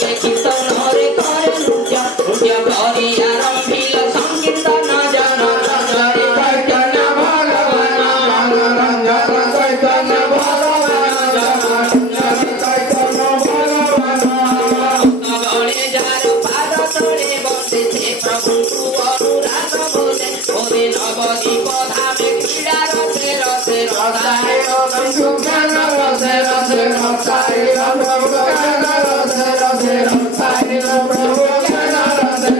সঙ্গে কীর্তনরে করে নৃত্য নৃত্য করি আরম্ভিল সংকীর্তন জন রঞ্জনে চৈতন্য ভগবান রঞ্জন চৈতন্য ভগবান রঞ্জন চৈতন্য ভগবান ভক্তগণে যার পাদ তলে বসেছে প্রভু অনুরাগ বলে ওরে নবদ্বীপ ধামে ক্রীড়া রসে রসে রসায় বন্ধু জ্ঞান রসে রসে রসায় প্রভু জ্ঞান রসে রসে রসায় প্রভু জ্ঞান রসে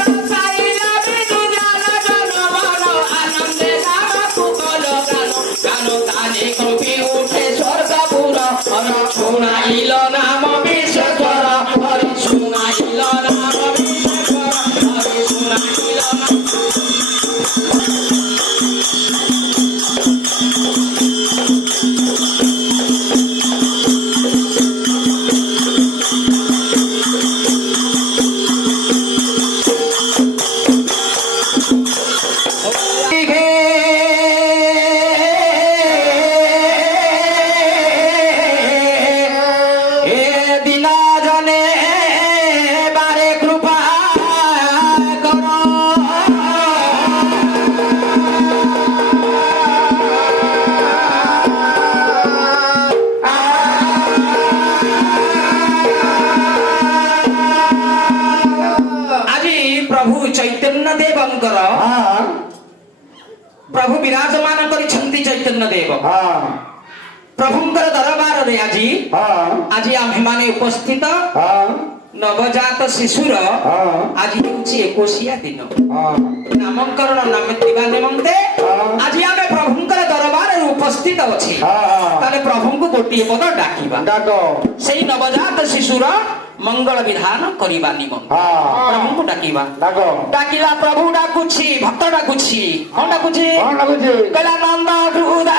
রসায় বিদু জ্ঞান জন মন আনন্দে নাম কুকল গান গান গানে কপি উঠে স্বর্গপুর হরি শুনাইল নাম বিশ্বর হরি শুনাইল নাম বিশ্বর হরি শুনাইল प्रभु विराजमान करिछन्ति चैतन्य देव प्रभुंकर दरबार रे आज आम्हे माने उपस्थित नवजात शिशुर आज हेउछि 21 दिन नामकरण नाम दिबा निमंते आज आमे प्रभुंकर दरबार रे उपस्थित अछि ताले प्रभु को गोटिए पद डाकिबा डाको सेही नवजात शिशुर मंगल विधान करिबा निमंते प्रभु को डाकिबा डाको डाकिला प्रभु डाकुछि भक्त डाकुछि कोन डाकुछि कहला नंद ध्रुदा